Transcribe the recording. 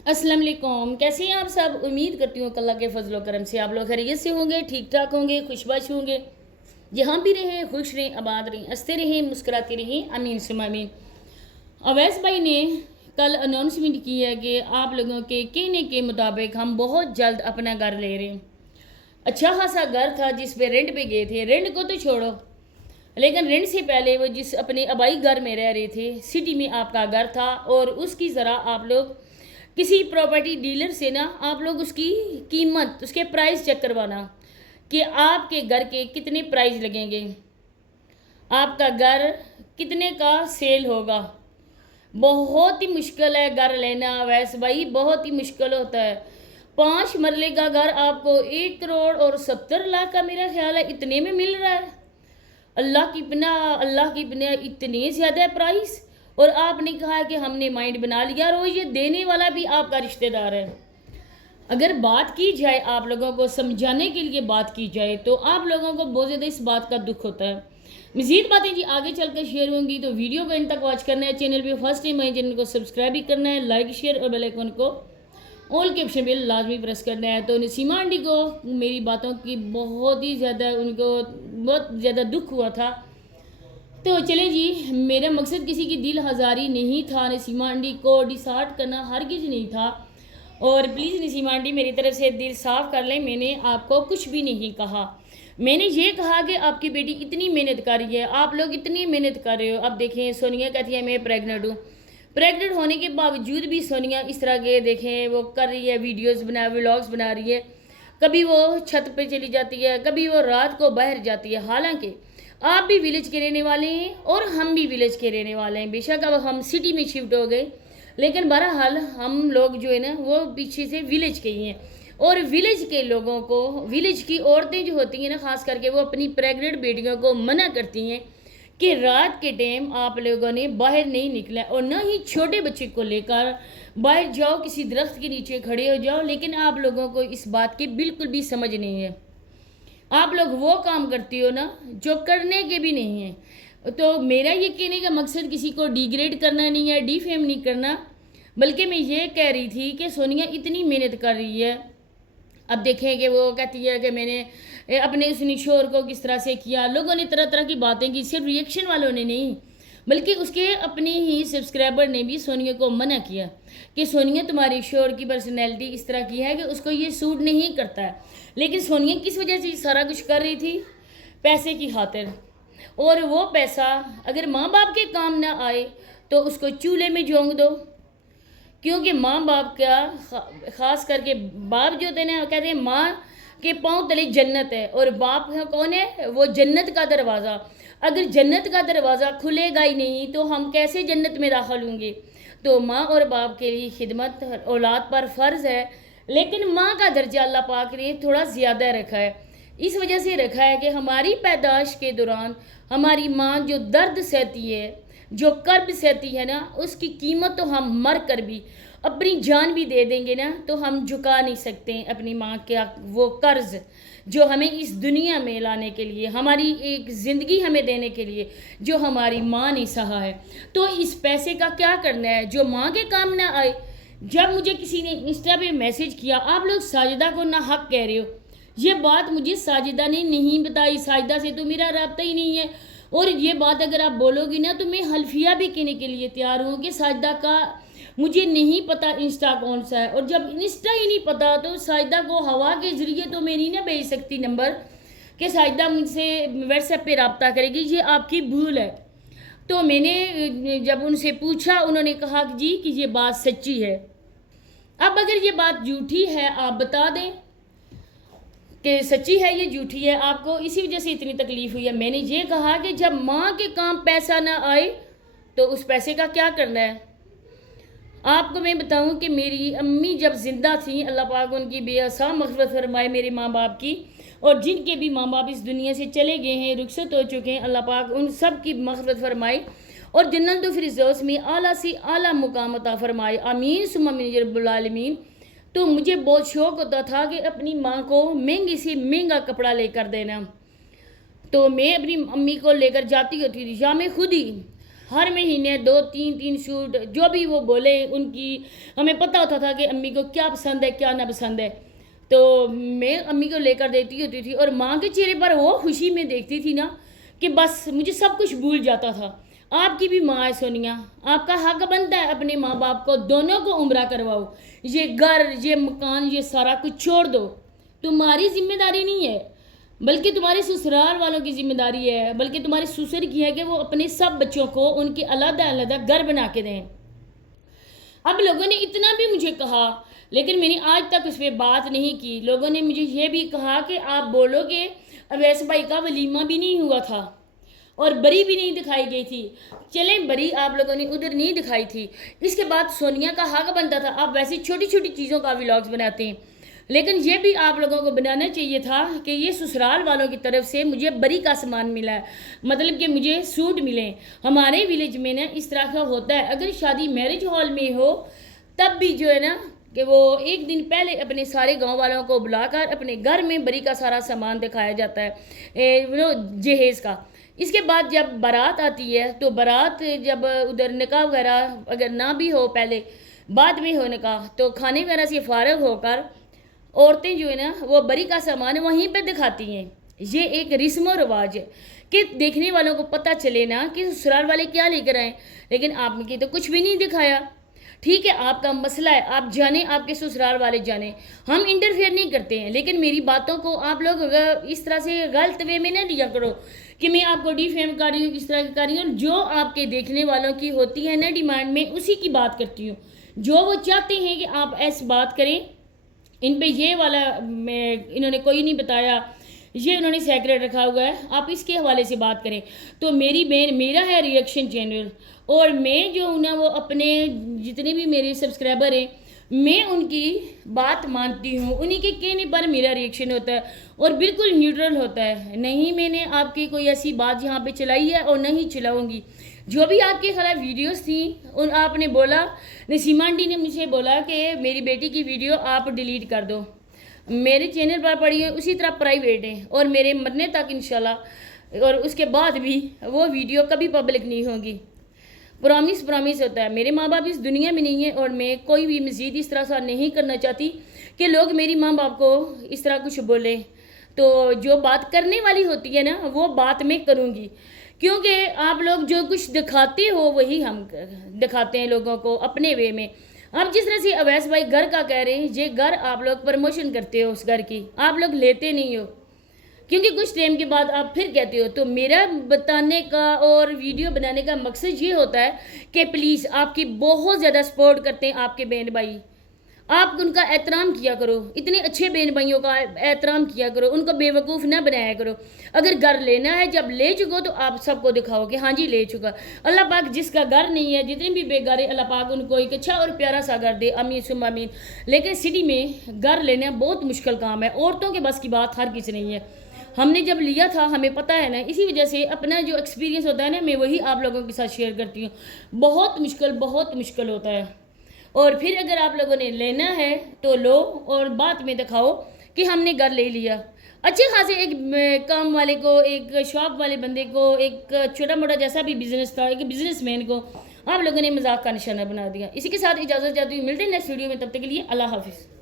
अस्सलाम वालेकुम। कैसे हैं आप सब? उम्मीद करती हूँ अल्लाह के फजल करम से आप लोग खैरियत से होंगे, ठीक ठाक होंगे, खुशबाश होंगे। जहाँ भी रहें खुश रहें, आबाद रहें, हंसते रहें, मुस्कुराते रहें। अमीन सुम अमीन। अवैस भाई ने कल अनाउंसमेंट की है कि आप लोगों के कहने के मुताबिक हम बहुत जल्द अपना घर ले रहे हैं। अच्छा खासा घर था जिस पे रेंट पे गए थे, रेंट को तो छोड़ो, लेकिन रेंट से पहले वो जिस अपने आबाई घर में रह रहे थे, सिटी में आपका घर था और उसकी ज़रा आप लोग किसी प्रॉपर्टी डीलर से ना आप लोग उसकी कीमत, उसके प्राइस चेक करवाना कि आपके घर के कितने प्राइस लगेंगे, आपका घर कितने का सेल होगा। बहुत ही मुश्किल है घर लेना वैसे भाई, बहुत ही मुश्किल होता है। 5 मरले का घर आपको 1 करोड़ और 70 लाख का मेरा ख्याल है इतने में मिल रहा है। अल्लाह की बिना इतने ज़्यादा प्राइस। और आपने कहा है कि हमने माइंड बना लिया, और ये देने वाला भी आपका रिश्तेदार है। अगर बात की जाए, आप लोगों को समझाने के लिए बात की जाए, तो आप लोगों को बहुत ज़्यादा इस बात का दुख होता है। मज़ीद बातें जी आगे चलकर शेयर होंगी, तो वीडियो को एंड तक वॉच करना है। चैनल पे फर्स्ट टाइम है, चैनल को सब्सक्राइब भी करना है, लाइक शेयर और बेल आइकन को ऑल के ऑप्शन पे लाजमी प्रेस करना है। तो नसीमा आंटी को मेरी बातों की बहुत ही ज़्यादा, उनको बहुत ज़्यादा दुख हुआ था। तो चले जी, मेरा मकसद किसी की दिल हज़ारी नहीं था, नसीमा आंटी को डिसार्ट करना हरगिज़ नहीं था। और प्लीज़ नसीमा आंटी मेरी तरफ से दिल साफ़ कर लें, मैंने आपको कुछ भी नहीं कहा। मैंने ये कहा कि आपकी बेटी इतनी मेहनत कर रही है, आप लोग इतनी मेहनत कर रहे हो। अब देखें, सोनिया कहती है मैं प्रेग्नेंट हूँ, प्रेग्नेंट होने के बावजूद भी सोनिया इस तरह के देखें वो कर रही है, वीडियोस बना, व्लॉग्स बना रही है। कभी वो छत पे चली जाती है, कभी वो रात को बाहर जाती है। हालांकि आप भी विलेज के रहने वाले हैं और हम भी विलेज के रहने वाले हैं। बेशक अब हम सिटी में शिफ्ट हो गए, लेकिन बहरहाल हम लोग जो है ना वो पीछे से विलेज के ही हैं। और विलेज के लोगों को, विलेज की औरतें जो होती हैं ना, ख़ास करके वो अपनी प्रेग्नेंट बेटियों को मना करती हैं कि रात के टाइम आप लोगों ने बाहर नहीं निकला और ना ही छोटे बच्चे को लेकर बाहर जाओ, किसी दरख्त के नीचे खड़े हो जाओ। लेकिन आप लोगों को इस बात की बिल्कुल भी समझ नहीं है। आप लोग वो काम करती हो ना जो करने के भी नहीं है। तो मेरा ये कहने का मकसद किसी को डिग्रेड करना नहीं है, डिफेम नहीं करना, बल्कि मैं ये कह रही थी कि सोनिया इतनी मेहनत कर रही है। अब देखें कि वो कहती है कि मैंने अपने उस निशोर को किस तरह से किया, लोगों ने तरह तरह की बातें की, सिर्फ रिएक्शन वालों ने नहीं बल्कि उसके अपने ही सब्सक्राइबर ने भी सोनिया को मना किया कि सोनिया तुम्हारी शोर की पर्सनैलिटी इस तरह की है कि उसको ये सूट नहीं करता है। लेकिन सोनिया किस वजह से सारा कुछ कर रही थी? पैसे की खातिर। और वो पैसा अगर माँ बाप के काम ना आए तो उसको चूल्हे में झोंक दो, क्योंकि माँ बाप का ख़ास करके बाप जो थे ना, कहते हैं माँ के पाँव तले जन्नत है, और बाप कौन है? वो जन्नत का दरवाज़ा। अगर जन्नत का दरवाज़ा खुलेगा ही नहीं तो हम कैसे जन्नत में दाखिल होंगे? तो माँ और बाप के लिए खिदमत औलाद पर फ़र्ज़ है, लेकिन माँ का दर्जा अल्लाह पाक ने थोड़ा ज़्यादा रखा है। इस वजह से रखा है कि हमारी पैदाइश के दौरान हमारी माँ जो दर्द सहती है, जो कर्ब सहती है ना, उसकी कीमत तो हम मर कर भी, अपनी जान भी दे देंगे ना, तो हम झुका नहीं सकते अपनी माँ के वो कर्ज जो हमें इस दुनिया में लाने के लिए, हमारी एक ज़िंदगी हमें देने के लिए, जो हमारी माँ ने सहा है। तो इस पैसे का क्या करना है जो माँ के काम ना आए? जब मुझे किसी ने इंस्टा पे मैसेज किया, आप लोग साजिदा को ना हक कह रहे हो, ये बात मुझे साजिदा ने नहीं बताई। साजिदा से तो मेरा रब्ता ही नहीं है, और ये बात अगर आप बोलोगी ना तो मैं हल्फिया भी कहने के लिए तैयार हूँ कि साजिदा का मुझे नहीं पता इंस्टा कौन सा है। और जब इंस्टा ही नहीं पता तो साजिदा को हवा के ज़रिए तो मैं नहीं ना भेज सकती नंबर कि साजिदा मुझसे व्हाट्सएप पे रब्ता करेगी, ये आपकी भूल है। तो मैंने जब उनसे पूछा, उन्होंने कहा कि जी कि ये बात सच्ची है। अब अगर ये बात झूठी है आप बता दें कि सच्ची है ये झूठी है, आपको इसी वजह से इतनी तकलीफ़ हुई है। मैंने ये कहा कि जब माँ के काम पैसा ना आए तो उस पैसे का क्या करना है? आपको मैं बताऊं कि मेरी अम्मी जब ज़िंदा थी, अल्लाह पाक उनकी बेअसा मग़फ़िरत फरमाए, मेरे माँ बाप की, और जिनके भी माँ बाप इस दुनिया से चले गए हैं, रुखसत हो चुके हैं, अल्लाह पाक उन सब की मग़फ़िरत फरमाए और जन्नत फिरदौस में आला से आला मुकाम अता फरमाए। आमीन सुम्मा आमीन या रब्बुल आलमीन। तो मुझे बहुत शौक़ होता था कि अपनी माँ को महंगे से महंगा कपड़ा लेकर देना, तो मैं अपनी अम्मी को लेकर जाती होती थी, या मैं खुद ही हर महीने 2-3 सूट जो भी वो बोले उनकी हमें पता होता था कि अम्मी को क्या पसंद है क्या ना पसंद है। तो मैं अम्मी को लेकर देती होती थी और माँ के चेहरे पर वो खुशी में देखती थी ना कि बस मुझे सब कुछ भूल जाता था। आपकी भी माँ है सोनिया, आपका हक बनता है अपने माँ बाप को दोनों को उम्रा करवाओ। ये घर ये मकान ये सारा कुछ छोड़ दो, तुम्हारी जिम्मेदारी नहीं है बल्कि तुम्हारे ससुराल वालों की जिम्मेदारी है, बल्कि तुम्हारे ससुर की है कि वो अपने सब बच्चों को उनके अलग अलग घर बना के दें। अब लोगों ने इतना भी मुझे कहा लेकिन मैंने आज तक उस पर बात नहीं की। लोगों ने मुझे ये भी कहा कि आप बोलोगे अवैस भाई का वलीमा भी नहीं हुआ था और बरी भी नहीं दिखाई गई थी। चलें बरी आप लोगों ने उधर नहीं दिखाई थी, इसके बाद सोनिया का हक बनता था। आप वैसी छोटी छोटी चीज़ों का व्लॉग्स बनाते हैं, लेकिन ये भी आप लोगों को बनाना चाहिए था कि ये ससुराल वालों की तरफ से मुझे बरी का सामान मिला है, मतलब कि मुझे सूट मिले। हमारे विलेज में ना इस तरह का होता है, अगर शादी मैरिज हॉल में हो तब भी जो है ना कि वो एक दिन पहले अपने सारे गांव वालों को बुलाकर अपने घर में बरी का सारा सामान दिखाया जाता है वो जहेज़ का। इसके बाद जब बारात आती है तो बारात जब उधर निकाह वगैरह अगर ना भी हो पहले बाद में हो निकाह तो खाने वगैरह से फारग होकर औरतें जो है ना वो बरी का सामान वहीं पे दिखाती हैं। ये एक रिस्म और रिवाज है कि देखने वालों को पता चले ना कि ससुराल वाले क्या लेकर आए, लेकिन आपने तो कुछ भी नहीं दिखाया। ठीक है आपका मसला है, आप जाने आपके ससुराल वाले जाने, हम इंटरफेयर नहीं करते हैं, लेकिन मेरी बातों को आप लोग इस तरह से गलत वे में ना लिया करो कि मैं आपको डिफेम कर रही हूँ, इस तरह की कर रही हूँ। जो आपके देखने वालों की होती है ना डिमांड में उसी की बात करती हूँ। जो वो चाहते हैं कि आप ऐसी बात करें, इन पे ये वाला इन्होंने कोई नहीं बताया, ये उन्होंने सेक्रेट रखा हुआ है, आप इसके हवाले से बात करें। तो मेरी बहन मेरा है रिएक्शन चैनल और मैं जो हूँ ना वो अपने जितने भी मेरे सब्सक्राइबर हैं मैं उनकी बात मानती हूँ, उन्हीं के कहने पर मेरा रिएक्शन होता है और बिल्कुल न्यूट्रल होता है। नहीं मैंने आपकी कोई ऐसी बात यहाँ पे चलाई है और नहीं चलाऊँगी। जो भी आपके खिलाफ वीडियोस थी उन आपने बोला, नसीमा आंटी ने मुझे बोला कि मेरी बेटी की वीडियो आप डिलीट कर दो, मेरे चैनल पर पड़ी है उसी तरह प्राइवेट है और मेरे मरने तक इंशाल्लाह और उसके बाद भी वो वीडियो कभी पब्लिक नहीं होगी। प्रॉमिस होता है। मेरे माँ बाप इस दुनिया में नहीं है और मैं कोई भी मज़ीद इस तरह सा नहीं करना चाहती कि लोग मेरी माँ बाप को इस तरह कुछ बोले। तो जो बात करने वाली होती है ना वो बात मैं करूँगी, क्योंकि आप लोग जो कुछ दिखाते हो वही हम दिखाते हैं लोगों को अपने वे में। अब जिस तरह से अवैस भाई घर का कह रहे हैं, ये घर आप लोग प्रमोशन करते हो, उस घर की आप लोग लेते नहीं हो, क्योंकि कुछ टाइम के बाद आप फिर कहते हो। तो मेरा बताने का और वीडियो बनाने का मकसद ये होता है कि प्लीज़ आपकी बहुत ज़्यादा सपोर्ट करते हैं आपके बहन भाई, आप उनका एहतराम किया करो, इतने अच्छे बहन भाइयों का एहतराम किया करो, उनको बेवकूफ़ ना बनाया करो। अगर घर लेना है जब ले चुको तो आप सबको दिखाओ कि हाँ जी ले चुका। अल्लाह पाक जिसका घर नहीं है, जितने भी बेघर है, अल्लाह पाक उनको एक अच्छा और प्यारा सा घर दे, अमीन सुम अमीन। लेकिन सिटी में घर लेना बहुत मुश्किल काम है, औरतों के बस की बात हर किसी नहीं है। हमने जब लिया था हमें पता है ना, इसी वजह से अपना जो एक्सपीरियंस होता है ना मैं वही आप लोगों के साथ शेयर करती हूँ। बहुत मुश्किल होता है। और फिर अगर आप लोगों ने लेना है तो लो और बाद में दिखाओ कि हमने घर ले लिया। अच्छे खासे एक काम वाले को, एक शॉप वाले बंदे को, एक छोटा मोटा जैसा भी बिजनेस था, एक बिजनेसमैन को आप लोगों ने मजाक का निशाना बना दिया। इसी के साथ इजाज़त चाहती हूँ, मिलते हैं नेक्स्ट वीडियो में, तब तक के लिए अल्लाह हाफिज़।